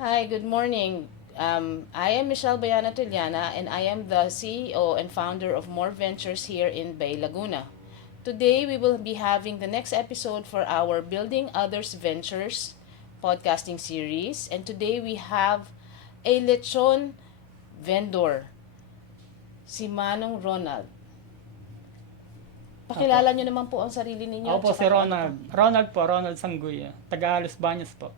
Hi, good morning. I am Michelle Bayana Tiliana and I am the CEO and founder of More Ventures here in Bay Laguna. Today we will be having the next episode for our Building Others Ventures podcasting series, and today we have a lechon vendor, si Manong Ronald. Opo. Pakilala nyo naman po ang sarili ninyo Ako at po si saka kung ano po. Ronald. Ronald po, Ronald Sangguya. Taga Los Baños po.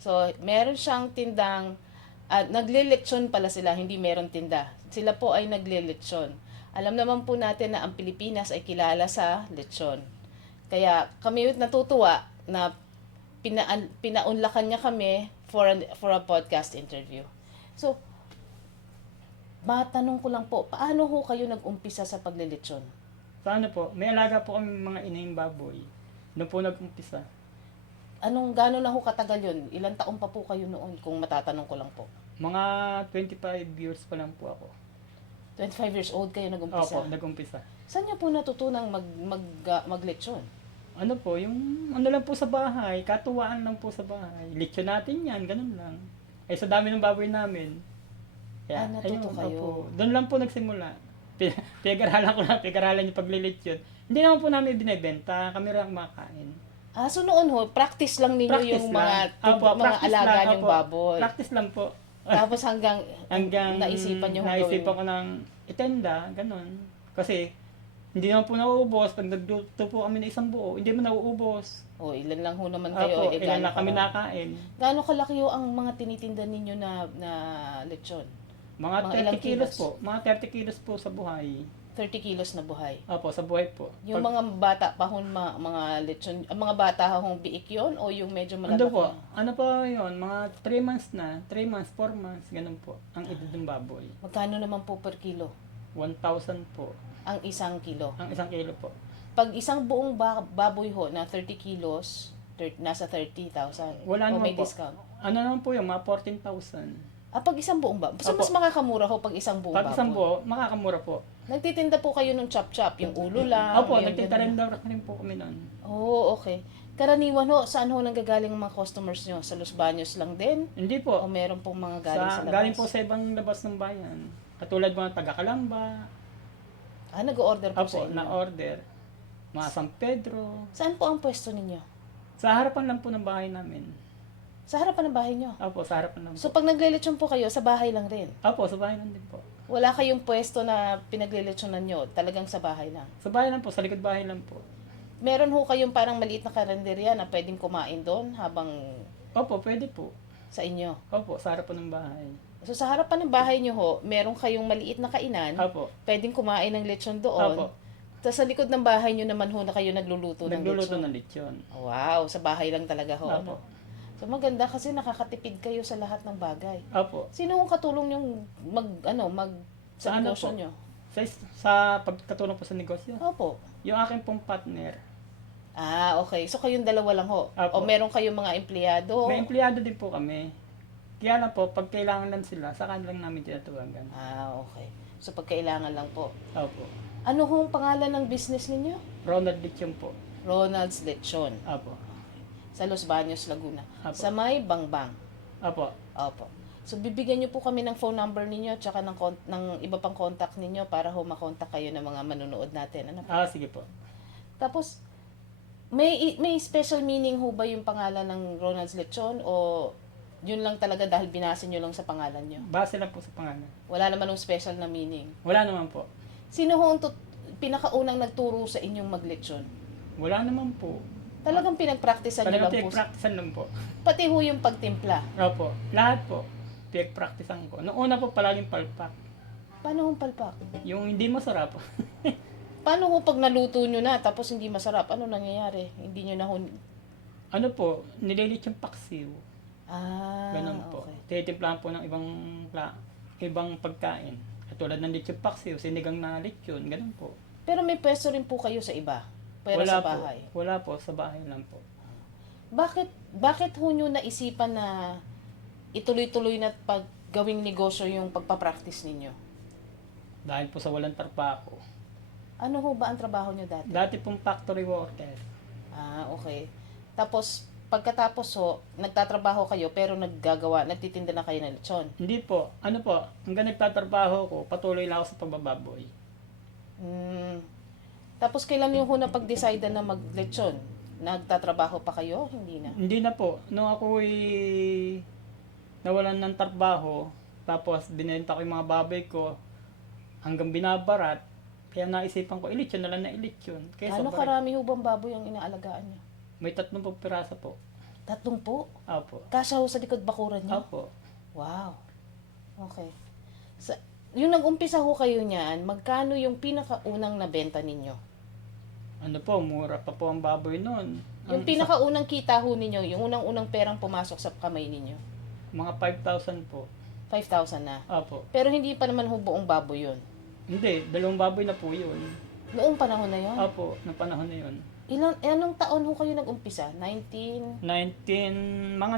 So, meron siyang tindang, at nagliletsyon pala sila, hindi meron tinda. Sila po ay nagliletsyon. Alam naman po natin na ang Pilipinas ay kilala sa lechon. Kaya kami natutuwa na pinaunlakan niya kami for a podcast interview. So, matanong ko lang po, paano ho kayo nag-umpisa sa paglilitsyon? Sa ano po, may alaga po kami mga inahing baboy. Doon po nag-umpisa. Gano'n na ho katagal yun? Ilang taon pa po kayo noon kung matatanong ko lang po? Mga 25 years pa lang po ako. 25 years old kayo nag-umpisa? Opo, nag-umpisa. Saan niyo po natutunang maglechon? Ano po, yung ano lang po sa bahay, katuwaan lang po sa bahay. Lechon natin yan, ganun lang. Eh sa dami ng baboy namin. Natuto kayo. Doon lang po nagsimula. Pinag-aralan ko lang, pinag-aralan yung paglilitsyon. Hindi naman po namin binibenta, kami lang makain. So noon ho, practice lang ninyo Practice yung lang. mga Practice alaga lang, niyong opo. baboy. Practice lang po. Tapos hanggang naisipan niyo gawin. ko ng itenda, ganun. Kasi, hindi naman po nauubos. Pag nagluto po kami ng isang buo, hindi mo nauubos. Ilan lang ho naman kayo. Opo, ilan na kami nakain. Gaano kalaki ho ang mga tinitinda ninyo na lechon? Mga ilang 30 kilos po. Mga 30 kilos po sa buhay. 30 kilos na buhay. Opo, sa buhay po. Yung mga bata pa ho, mga lechon, mga bata hong biik yun o yung medyo Ano malalaki? po? Ano po yun? Mga 3 months na. 3 months, 4 months. Ganun po. Ang edad ng baboy. Magkano naman po per kilo? 1,000 po. Ang isang kilo. Ang isang kilo po. Pag isang buong baboy ho na 30 kilos, nasa 30,000. Wala O naman may po. discount. Ano naman po yung mga 14,000. Pag isang buong baboy. So, Opo. mas makakamura ho pag isang buong Pag baboy. isang buo, makakamura po. Nagtitinda po kayo ng chop-chop, yung ulo lang. Opo, yung nagtinda ganun. rin po kami noon. Okay. Karaniwan ho, saan ho nanggagaling ang mga customers nyo? Sa Los Baños lang din? Hindi O po. meron pong mga galing sa labas? Galing po sa ibang labas ng bayan. Katulad mga taga-Kalamba. Nag-order po sa Opo, inyo? na-order. Mga San Pedro. Saan po ang pwesto ninyo? Sa harapan lang po ng bahay namin. Sa harapan ng bahay nyo? Opo, sa harapan lang So, po. pag naglilitsyon po kayo, sa bahay lang rin? Opo, sa bahay lang din po. Wala kayong pwesto na pinaglilitsyonan nyo? Talagang sa bahay lang? Sa bahay lang po, sa likod bahay lang po. Meron ho kayong parang maliit na karinderya na pwedeng kumain doon habang Opo, pwede po. sa inyo? Opo, sa harapan ng bahay. So, sa harapan ng bahay nyo ho, meron kayong maliit na kainan, Opo. pwedeng kumain ng lechon doon. Opo. Tapos sa likod ng bahay nyo naman ho na kayo nagluluto ng Nagluluto lechon. ng lechon. Wow, sa bahay lang talaga ho. Opo. So maganda kasi nakakatipid kayo sa lahat ng bagay. Opo. Sino ang katulong yung sa Sa ano negosyo po? nyo? Sa pagkatulong po sa negosyo. Opo. Yung aking pong partner. Okay. So kayong dalawa lang ho? Opo. O meron kayong mga empleyado? May empleyado din po kami. Kaya lang po, pag kailangan lang sila, sa kanilang namin tinatawagan. Okay. So pag kailangan lang po. Opo. Ano hong pangalan ng business ninyo? Ronald Lechon po. Ronald's Lechon. Opo. Sa Los Baños, Laguna. Opo. Sa may Bangbang. Opo. Opo. So, bibigyan niyo po kami ng phone number ninyo tsaka ng iba pang contact ninyo para ho makontak kayo ng mga manonood natin. Ano po? Sige po. Tapos, may special meaning ho ba yung pangalan ng Ronald's Lechon o yun lang talaga dahil binasa nyo lang sa pangalan nyo? Base lang po sa pangalan. Wala naman ng special na meaning. Wala naman po. Sino ho ang pinakaunang nagturo sa inyong maglechon? Wala naman po. Talagang pinagpraktisan nyo Talagang lang po. pinag-practicean lang po. Pati ho yung pagtimpla. Opo. Lahat po. Pinag-practicean ko. Noong una po palaging palpak. Paano hong palpak? Yung hindi masarap. Paano ho pag naluto nyo na tapos hindi masarap? Ano nangyayari? Hindi nyo na ho... Ano po, nililit yung paksiw. Ganun po. Okay. Titimplahan po ng ibang pagkain. Katulad ng lechon paksiw, sinigang na lechon, ganun po. Pero may pwesto rin po kayo sa iba? Pero sa bahay? Wala po, sa bahay lang po. Bakit ho nyo naisipan na ituloy-tuloy na gawing negosyo yung pagpapractice ninyo? Dahil po sa walang trabaho. Ano ho ba ang trabaho nyo dati? Dati pong factory worker. Okay. Tapos, pagkatapos ho, nagtatrabaho kayo pero nagtitinda na kayo ng lechon. Hindi po. Ano po, hanggang nagtatrabaho ko, patuloy lang ako sa pagbababoy. Hmm. Tapos kailan yung ho napag-decide na mag-lechon? Nagtatrabaho pa kayo? Hindi na. Hindi na po. Nung ako nawalan ng trabaho, tapos binenta ko yung mga baboy ko, hanggang binabarat, kaya naisipan ko, ilitsyon na lang na ilitsyon. Kaya Ano sobra. karami ho bang baboy ang inaalagaan niyo? May 30 pirasa po. 30? Opo. Kasya ho sa likod bakuran niyo? Opo. Wow. Okay. Yung nag-umpisa ho kayo niyan, magkano yung pinakaunang nabenta ninyo? Ano po, mura pa po ang baboy noon. Yung pinakaunang kita ho ninyo, yung unang-unang perang pumasok sa kamay ninyo? Mga 5,000 po. 5,000 na. Opo. Pero hindi pa naman ho buong baboy yun. Hindi, 2 baboy na po yun. Noong panahon na yun? Opo, ng panahon na yun. Anong taon ho kayo nag-umpisa? mga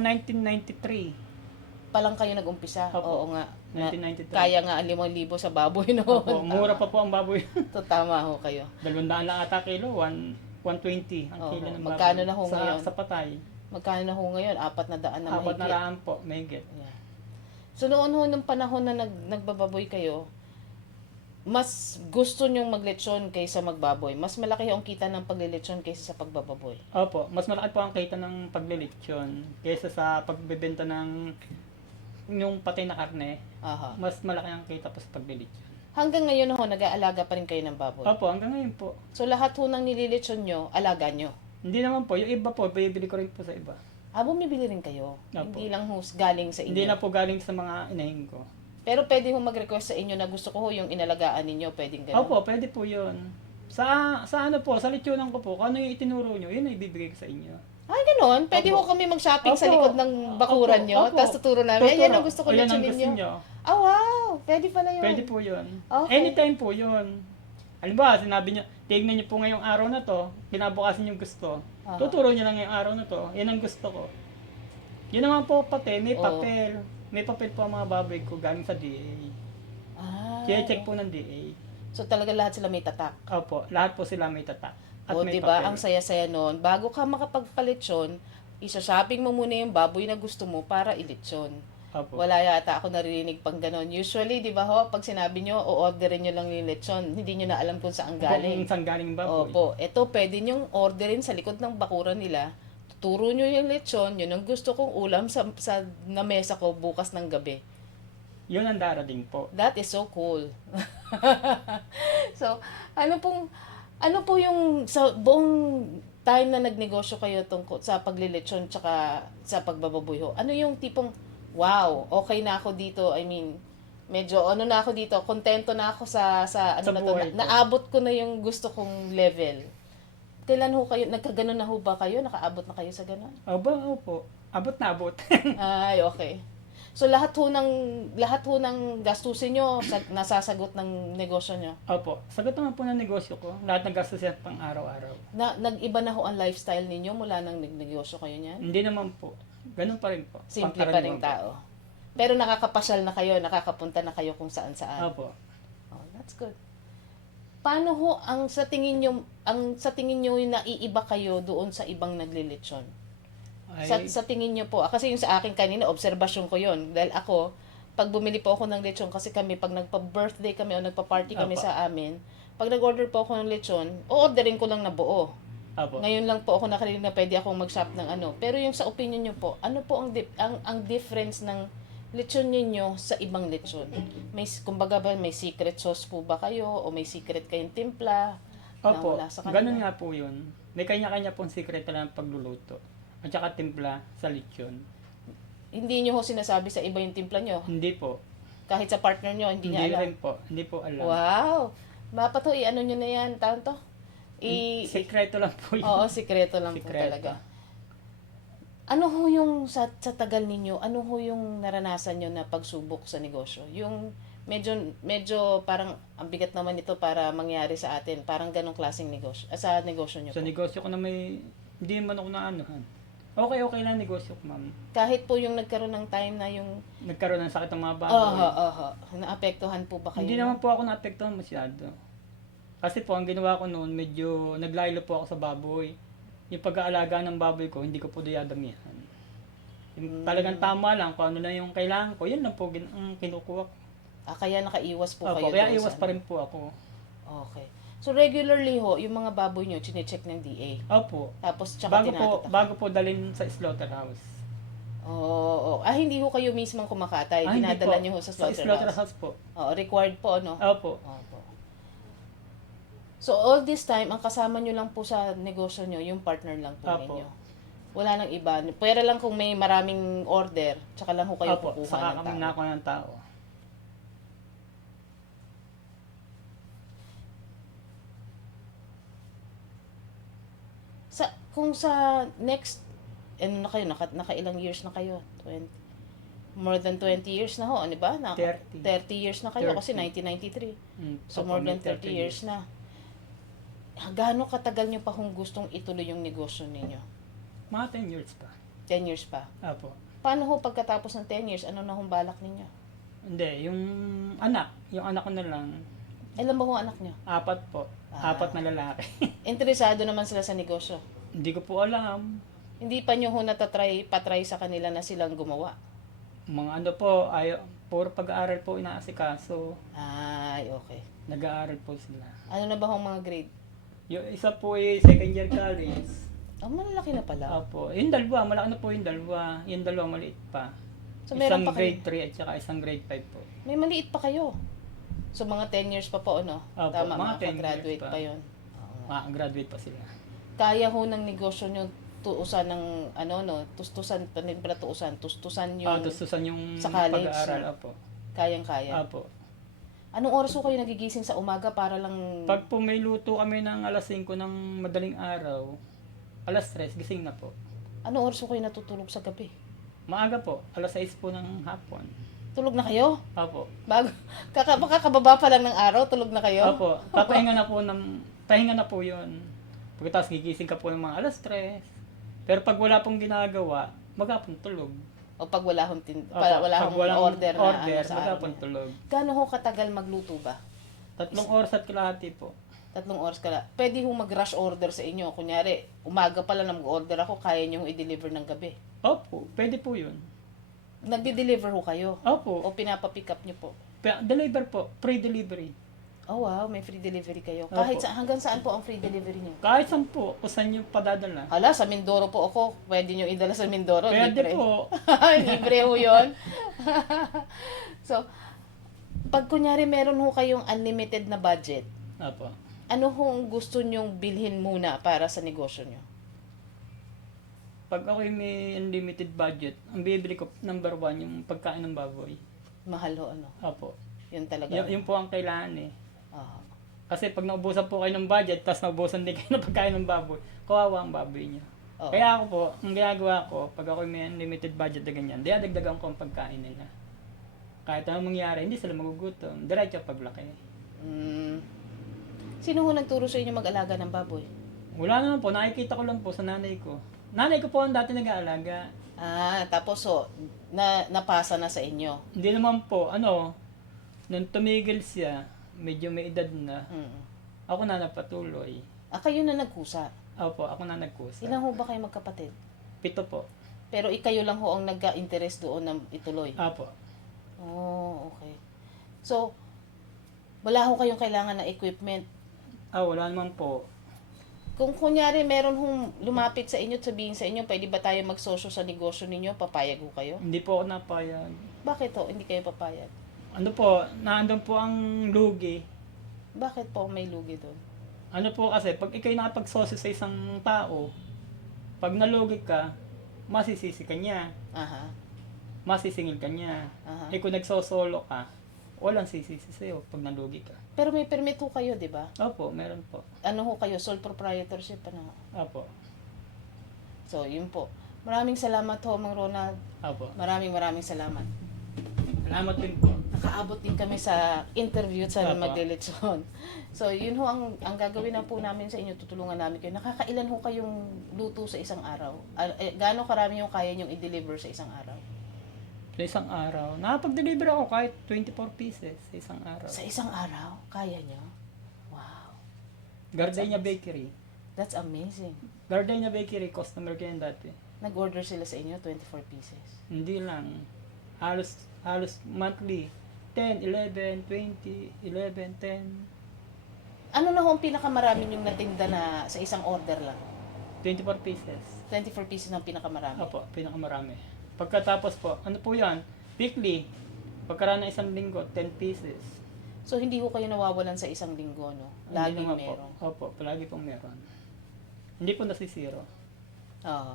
1993. Pa lang kayo nag-umpisa? Opo. Oo nga. 1993. Kaya nga 5,000 sa baboy noon. Opo, mura pa po ang baboy. To, tama ho kayo. 200 lang ata kilo, 120 ang Oo. kilo ng baboy. Magkano na ho ngayon? Sa patay. Magkano na ho ngayon? 400 na Apat na mahigit. raan po, mahigit. Yeah. So noon ho, nung panahon na nagbababoy kayo, mas gusto nyong maglechon kaysa magbaboy. Mas malaki ho ang kita ng paglilechon kaysa sa pagbababoy. Opo, mas malaki po ang kita ng paglilitsyon kaysa sa pagbebenta ng yung patay na karne. Aha. Mas malaki ang kita po sa paglilitsyon. Hanggang ngayon ho, nag-aalaga pa rin kayo ng baboy. Opo, hanggang ngayon po. So lahat ho ng nililechon nyo, alaga nyo. Hindi naman po, yung iba po, bibili ko rin po sa iba. Bumibili rin kayo. Opo. Hindi lang ho galing sa inyo. Hindi na po galing sa mga inahin ko. Pero pwede ho mag-request sa inyo na gusto ko ho yung inalagaan ninyo, pwedeng gano'n. Opo, pwede po yun. Sa ano po, sa litsyonan ko po, kung ano yung itinuro nyo, yun ay ibibigay ko sa inyo. Ay, gano'n? Pwede Opo. ho kami mag-shopping sa Opo. likod ng bakuran Opo. nyo, Opo. tapos tuturo namin, ayan ang gusto ko Ayan lechon ang gusto ninyo. nyo. Wow! Pwede pala yun. Pwede po yun. Okay. Anytime po yun. Halimbawa, sinabi nyo, tignan nyo po ngayong araw na to, kinabukasan yung gusto. Aha. Tuturo nyo lang ngayong araw na to, yan ang gusto ko. Yun naman po pati, may Oo. papel. May papel po ang mga baboy ko galing sa DA. Check po ng DA. So talaga lahat sila may tatak. Opo, lahat po sila may tatak. At O, may diba? papel. Ang saya-saya noon. Bago ka makapagpalechon, isa-shopping mo muna yung baboy na gusto mo para ilechon. Opo. Wala yata ako naririnig pang ganon. Usually, di ba ho, pag sinabi nyo, o-orderin nyo lang yung lechon, hindi nyo na alam kung saan galing. Kung saan galing yung baboy. Opo. Ito, pwede nyong orderin sa likod ng bakuran nila. Tuturo nyo yung lechon, yun ang gusto kong ulam sa na mesa ko bukas ng gabi. Yun ang darating po. That is so cool. So, ano po yung sa buong time na nagnegosyo kayo tungkol sa paglilechon tsaka sa pagbababoy ho? Ano yung tipong, wow, okay na ako dito. I mean, medyo ano na ako dito, kontento na ako sa ano Sa na to, buhay ko. naabot ko na yung gusto kong level. Kailan ho kayo, nagkaganon na ho ba kayo? Nakaabot na kayo sa ganon? Opo. Abot na abot. Ay, okay. So lahat ho ng gastusin nyo nasasagot ng negosyo nyo. Opo. Sagot naman po ng negosyo ko. Lahat ng gastos yan pang araw-araw. Nag-iba na ho ang lifestyle ninyo mula nang nagnegosyo kayo niyan? Hindi naman po. Ganun pa rin po. Simple pa rin Pangkaraniwan po. tao. Pero nakakapasyal na kayo, nakakapunta na kayo kung saan-saan. Opo. Oh, that's good. Paano ho ang sa tingin nyo yung naiiba kayo doon sa ibang naglilitsyon? Ay, Sa tingin nyo po, kasi yung sa akin kanina, obserbasyon ko yon. Dahil ako, pag bumili po ako ng lechon, kasi kami, pag nagpa-birthday kami o nagpa-party kami Apa. sa amin, pag nag-order po ako ng lechon, o-orderin ko lang na buo. opo. Ngayon lang po ako nakarinig na pwede akong mag-shop ng ano. Pero yung sa opinion nyo po, ano po ang difference ng lechon ninyo sa ibang lechon? Kumbaga ba, may secret sauce po ba kayo? O may secret kayong timpla? Na Opo. wala sa kanila? Ganun nga po yun. May kanya-kanya pong sikreto lang pagluluto. At saka timpla sa lechon. Hindi nyo ho sinasabi sa iba yung timpla nyo? Hindi po. Kahit sa partner nyo, hindi niya alam? rin po. Hindi po alam. Wow! Dapat ho, i-ano nyo na yan, tawag to? Sikreto lang po yun. Oo, sikreto lang po Sikreto. talaga. Ano ho yung sa tagal ninyo, ano ho yung naranasan nyo na pagsubok sa negosyo? Yung medyo parang ang bigat naman ito para mangyari sa atin. Parang ganong klaseng negosyo. Sa negosyo nyo Sa po. negosyo ko na hindi man ako na anuhan. Okay lang negosyo ko, ma'am. Kahit po yung nagkaroon ng time na yung... Nagkaroon ng sakit ng mga baboy. Naapektuhan po ba kayo? Hindi naman po ako naapektuhan masyado. Kasi po, ang ginawa ko noon, medyo naglaylo po ako sa baboy. yung pag-aalaga ng baboy ko, hindi ko po diyadamihan. Yung talagang tama lang, kung ano na yung kailangan ko, yun lang po ang kinukuha ko. Kaya nakaiwas po Opo, kayo kaya doon iwas sa pa ano? rin po ako. Okay. So regularly ho, yung mga baboy nyo, chinecheck ng DA. Opo. Tapos tsaka tinatatak. Bago po dalhin sa slaughterhouse. Oo. Hindi ho kayo mismong kumakatay. Hindi Dinadala po. nyo ho sa Sa slaughterhouse. slaughterhouse po. Oo, required po, no? Opo. Opo. So all this time, ang kasama nyo lang po sa negosyo nyo, yung partner lang po Opo. ninyo. Wala nang iba. Pwera lang kung may maraming order, tsaka lang ho kayo Opo, kukuha saka ng kami tao. na ako ng tao. Kung sa next, ano na kayo, nakailang years na kayo? More than 20 years na ho, di ba? 30. 30 years na kayo 30. kasi 1993. So Opo, more may than 30 years na. Gaano katagal nyo pa kung gustong ituloy yung negosyo ninyo? Mga 10 years pa. 10 years pa. Opo. Paano ho pagkatapos ng 10 years, ano na hong balak ninyo? Hindi, yung anak ko na lang, Ilan ba ho anak nyo? 4 po. 4 na lalaki. Interesado naman sila sa negosyo. Hindi ko po alam. Hindi pa nyo ho patry sa kanila na silang gumawa. Mga ano po, puro pag-aaral po inaasikaso. Ay, okay. Nag-aaral po sila. Ano na ba hong mga grade? Yung isa po ay second year college. Malalaki na pala. Opo. Yung dalawa, malaki na po yung dalawa. Yung dalawa maliit pa. So, meron Isang pa kayo? grade 3 at saka isang grade 5 po. May maliit pa kayo. So, mga 10 years pa po, ano? Opo, Tama, mga 10 years graduate pa. pa yun. Graduate pa sila. Kaya ho ng negosyo nyo tuusan ng, tustusan yung Tustusan yung sa college, pag-aaral. no? Opo. kayang-kaya. Opo. Anong oras ho kayo nagigising sa umaga para lang... Pag po may luto kami ng alas 5 ng madaling araw, alas 3, gising na po. Anong oras ho kayo natutulog sa gabi? Maaga po, alas 6 po ng hapon. Tulog na kayo? Opo. Kakababa pa lang ng araw, tulog na kayo? Opo. Pahinga na po yun. Pagkatapos gigising ka po ng mga alas 3. Pero pag wala pong ginagawa, magapong tulog. O pag wala hong, Opo, wala pag hong walang order na sa araw magapong niya. tulog. Gaano ho katagal magluto ba? 3 oras at kalahati po. 3 oras ka lang. Pwede ho mag-rush order sa inyo. Kunyari, umaga pa lang mag-order ako, kaya nyo i-deliver ng gabi. Opo, pwede po yun. Nagde-deliver ho kayo? Opo. O pinapapick up nyo po? Deliver po, pre-delivery. Oh wow, may free delivery kayo. Opo. Kahit hanggang saan po ang free delivery nyo? Kahit saan po, kung saan yung padadala. Hala, sa Mindoro po ako. Pwede nyo idala sa Mindoro. Pwede libre. po. Libre ho yun. So, pag kunyari meron ho kayong unlimited na budget, Opo. ano hong gusto nyong bilhin muna para sa negosyo nyo? Pag ako may unlimited budget, ang bibili ko, number 1, yung pagkain ng baboy. Mahal ho, ano? Opo. Yun talaga. Yun po ang kailangan eh. Ah. Kasi pag naubusan po kayo ng budget, tapos naubusan din kayo ng pagkain ng baboy, kawawa ang baboy niyo. Oo. Kaya ako po, ang ginagawa ko, pag ako may unlimited budget na ganyan, dinadagdagan ko ang pagkain nila. Kahit anong mangyari, hindi sila magugutom. Diretso paglaki. Sino ho nagturo sa inyo mag-alaga ng baboy? Wala naman po, nakikita ko lang po sa nanay ko. Nanay ko po ang dati nag-aalaga. Tapos napasa na sa inyo. Hindi naman po, nung tumigil siya, medyo may edad na, ako na napatuloy. Kayo na nagkusa. Opo, ako na nagkusa. Ilan ho ba kayo magkapatid? 7 po. Pero ikayo lang ho ang nagka-interest doon na ituloy. Opo. Oh, okay. So, wala ho kayong kailangan na equipment. Wala naman po. Kung kunyari meron hong lumapit sa inyo at sabihin sa inyo, pwede ba tayo magsosyo sa negosyo ninyo? Papayag ho kayo? Hindi po ako napayag. Bakit ho? Hindi kayo papayag? Ano po, naandun po ang lugi. Bakit po may lugi doon? Ano po kasi, pag ikay nakapagsosyo sa isang tao, pag nalugi ka, masisisi ka niya. Aha. Masisingil ka niya. Aha. Kung nagsosolo ka, walang sisisi sa'yo pag nalugi ka. Pero may permit ho kayo, di ba? Opo, meron po. Ano ho kayo? Sole proprietorship, ano? Opo. So, yun po. Maraming salamat ho, Mang Ronald. Opo. Maraming salamat. Salamat din po. Nakaabot din kami sa interview at sa Apa. maglilitsyon. So, yun ho ang gagawin na po namin sa inyo, tutulungan namin kayo. Nakakailan ho kayong luto sa isang araw? Gaano karami yung kaya nyong i-deliver sa isang araw? Sa isang araw, nakapag-deliver ako kahit 24 pieces sa isang araw. Sa isang araw? Kaya nyo? Wow. Gardenia Bakery. That's amazing. Gardenia Bakery, customer ko yan dati. Nag-order sila sa inyo, 24 pieces. Hindi lang. Halos monthly. 10, 11, 20, 11, 10. Ano na ho ang pinakamarami yung natinda na sa isang order lang? 24 pieces. 24 pieces ang pinakamarami. Opo, pinakamarami. Pagkatapos po, ano po yan? Weekly. Pagkaraan ng isang linggo, 10 pieces. So, hindi ho kayo nawawalan sa isang linggo, no? Hindi Laging naman meron. Po. Opo, palagi pong meron. Hindi po nasisiro. Oo.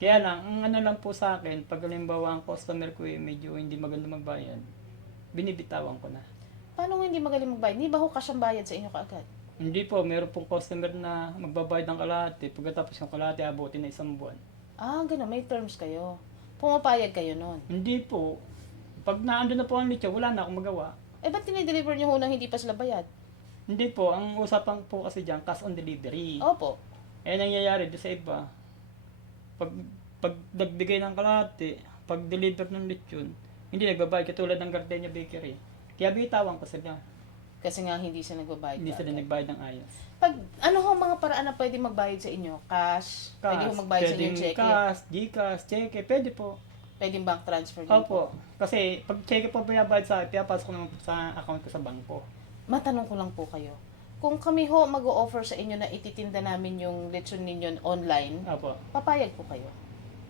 Kaya lang, ang ano lang po sa akin, pag halimbawa ang customer ko medyo hindi maganda magbayad, binibitawan ko na. Paano kung hindi magaling magbayad? Hindi ba ho kasyang bayad sa inyo kaagad? Hindi po, meron pong customer na magbabayad ng kalahati, pagkatapos yung kalahati abutin na isang buwan. Ah, gano'n. May terms kayo. Pumapayag kayo nun. Hindi po. Pag naando na po ang lechon, wala na akong magawa. Eh, ba't tinideliver nyo ho nang hindi pa sila bayad? Hindi po, ang usapan po kasi dyan, cash on delivery. Opo. Eh, nangyayari doon sa iba, pag nagbigay ng kalahati, pag deliver ng lechon, hindi nagbabayad katulad ng Gardenia Bakery. Kaya bitawan ko sila. Kasi nga hindi sila nagbabayad. Hindi sila kaagad. nagbayad ng ayos. Pag, ano ho mga paraan na pwede magbayad sa inyo? Cash? Pwede ho magbayad sa inyo pwedeng cheque? cash, Gcash, cheque, pwede po. Pwedeng bank transfer din Opo. Kasi pag cheque po binabayad sa akin, pinapasok ko naman po sa account ko sa bangko. Matanong ko lang po kayo. Kung kami ho mag-o-offer sa inyo na ititinda namin yung lechon ninyo online, Opo. papayag po kayo.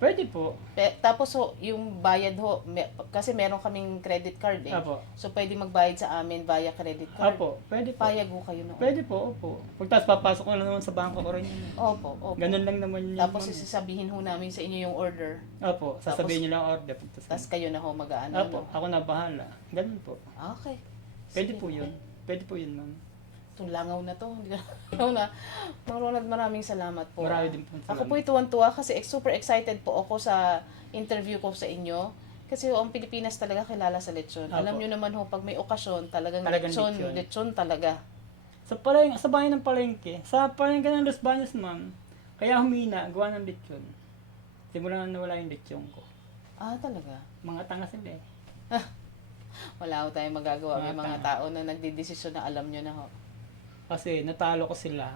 Pwede po. Tapos ho, yung bayad ho, kasi meron kaming credit card eh. Opo. So pwede magbayad sa amin via credit card. Opo. Pwede po. Payag ho kayo noon. Pwede po, opo. Pagtas papasok ko na naman sa bangko ko rin yun. Opo, opo. Ganun lang naman yun. Tapos ma'am. isasabihin ho namin sa inyo yung order. Opo. Sasabihin nyo lang order. Tapos kayo na ho mag-aano. Opo. Ako na bahala. Ganun po. Okay. Pwede Sige po yun. Pwede po yun, ma'am. Itong langaw na to. Hindi ko na. Mang Ronald, maraming salamat po. Marami din po. Ako po tuwan-tuwa kasi super excited po ako sa interview ko sa inyo. Kasi ho, ang Pilipinas talaga kilala sa lechon. Apo. Alam nyo naman ho, pag may okasyon, talagang Talagang lechon talaga. Sa bayan ng palengke, sa palengke ng Los Baños, ma'am, kaya humina, gawa ng lechon. Simula na nawala yung lechon ko. Ah, talaga? Mga tanga sila eh. Wala ho tayong magagawa. May Mga mga tao na nagdidesisyon na alam nyo na ho. Kasi natalo ko sila.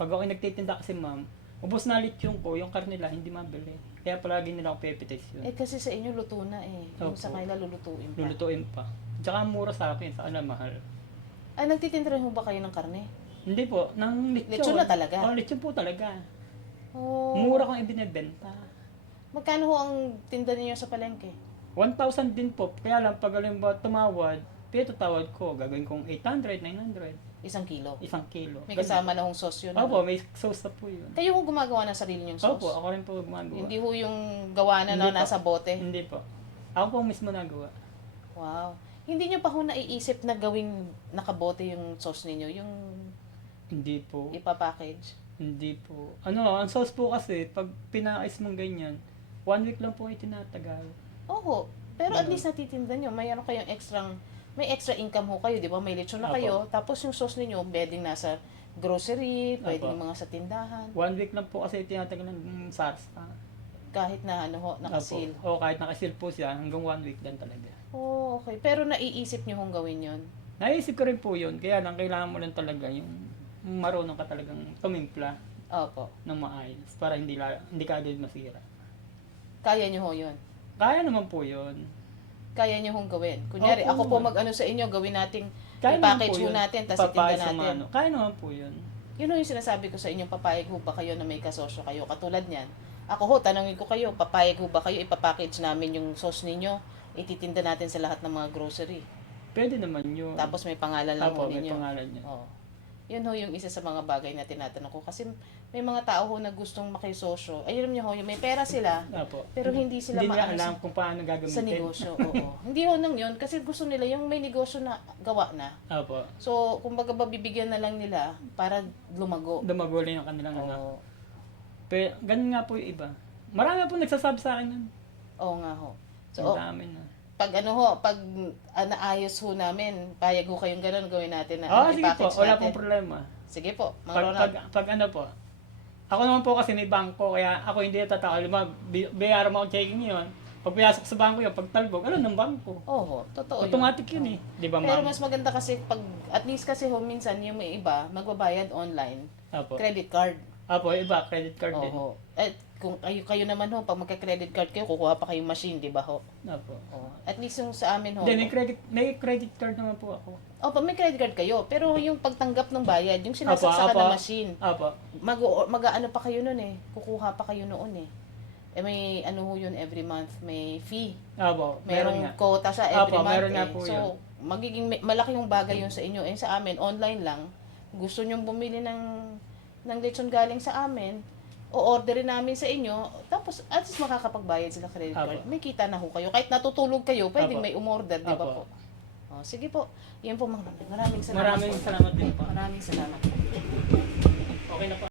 Pag ako nagtitinda kasi, ma'am, ubos na lechon ko, yung karne nila hindi mabili. Kaya palagi nila ako pepites yun. Eh kasi sa inyo luto na eh. Yung Opo. sa kanila lulutuin pa. Lulutuin pa. Tsaka mura sa akin, sa kanila mahal. Ay, nagtitinda rin ho ba kayo ng karne? Hindi po, ng lechon. Lechon na talaga? Oh, lechon po talaga. Oh. Mura kong ibinebenta. Magkano ho ang tinda niyo sa palengke? 1,000 din po. Kaya lang, pag alimbawa tumawad, pinatawad ko, gagawin kong 800, 900. 1 kilo. 1 kilo. May kasama na hong sauce yun. Opo, ano? may sauce na po yun. Kayo ho gumagawa ng sarili niyong sauce? Opo, ako rin po gumagawa. Hindi ho yung gawa na Hindi po. nasa bote? Hindi po. Ako po mismo nagawa. Wow. Hindi niyo pa ho naiisip na gawing nakabote yung sauce ninyo? Yung Hindi po. ipapackage? Hindi po. Ano, ang sauce po kasi, pag pinakais mong ganyan, 1 week lang po itinatagal. Oo. Pero at Ganun. least natitinda nyo. Mayroon kayong may extra income ho kayo, di ba? May lechon na Apo. kayo. Tapos yung sauce ninyo, pwedeng nasa grocery, pwedeng Apo. mga sa tindahan. 1 week lang po kasi itinatagal ng SARS pa. Kahit na ano ho, nakasil. O kahit nakasil po siya, hanggang 1 week lang talaga. Oh, okay. Pero naiisip nyo hong gawin yon. Naisip ko rin po yun, kaya lang kailangan mo lang talaga yung marunong ka talagang tumimpla Opo. ng maayos para hindi ka agad masira. Kaya nyo ho yun. Kaya naman po yun. Kaya nyo hong gawin. Kunyari, Opo ako po naman. mag-ano sa inyo, gawin nating Kaya naman i-package po ho yun. natin, tapos itinda Papayag sa natin. mano. Kaya naman po yun. Yun ho yung sinasabi ko sa inyo, papayag ho ba kayo na may kasosyo kayo? Katulad niyan. Ako ho, tanongin ko kayo, papayag ho ba kayo, ipapackage namin yung sauce ninyo, ititinda natin sa lahat ng mga grocery. Pwede naman yun. Tapos may pangalan lang ho Apo, may ninyo. pangalan niya. Oo. Yun ho yung isa sa mga bagay na tinatanong ko. Kasi may mga tao ho na gustong makisosyo. Ayun niyo ho, yung may pera sila, Apo. pero hindi sila Hindi nila maano alam kung paano gagamitin. sa negosyo. Oo. Hindi ho nang yun, kasi gusto nila yung may negosyo na gawa na. Apo. So, kumbaga bibigyan na lang nila para lumago. Dumaguli yung kanilang anak. Oo. Pero ganun nga po yung iba. Marami po nagsasabi sa akin yun. Oo nga ho. So, Ang dami na. pag ano ho, pag naayos ho namin, payag ho kayong gano'n, gawin natin na Oo, sige po. i-package Wala natin. pong problema. Sige po, Mang Pag, Ronald. pag ano po, ako naman po kasi may bangko, kaya ako hindi tatakal. Bayaran mo ang checking yun. Pag pinasok sa bangko yun, pag talbog, alam ng bangko. Oo, totoo yun. Automatic yun eh. Di ba, Pero ma'am? mas maganda kasi pag, at least kasi ho, minsan yung may iba, magbabayad online, Apo. credit card. Apo, iba, credit card din. Oo. At kung kayo naman ho, pag magka-credit card kayo, kukuha pa kayong machine, di ba ho? Apo. Oo. At least yung sa amin ho. Hindi, may credit card naman po ako. Pag may credit card kayo, pero yung pagtanggap ng bayad, yung sinasaksakan Apo. na machine, Apo. mag-ano pa kayo nun eh, kukuha pa kayo noon eh. May ano ho yun every month, may fee. Apo, meron nga. Merong quota sa every Apo, month meron nga eh. po So, yun. magiging malaki yung bagay yun sa inyo. Sa amin, online lang. Gusto nyong bumili ng lechon galing sa amin, o-orderin namin sa inyo, tapos at least makakapagbayad sila credit card. Apo. May kita na ho kayo. Kahit natutulog kayo, pwedeng Apo. may umorder, di ba Apo. po? Sige po. Yan po, maraming salamat Maraming po. salamat din po. Maraming salamat. Okay na po.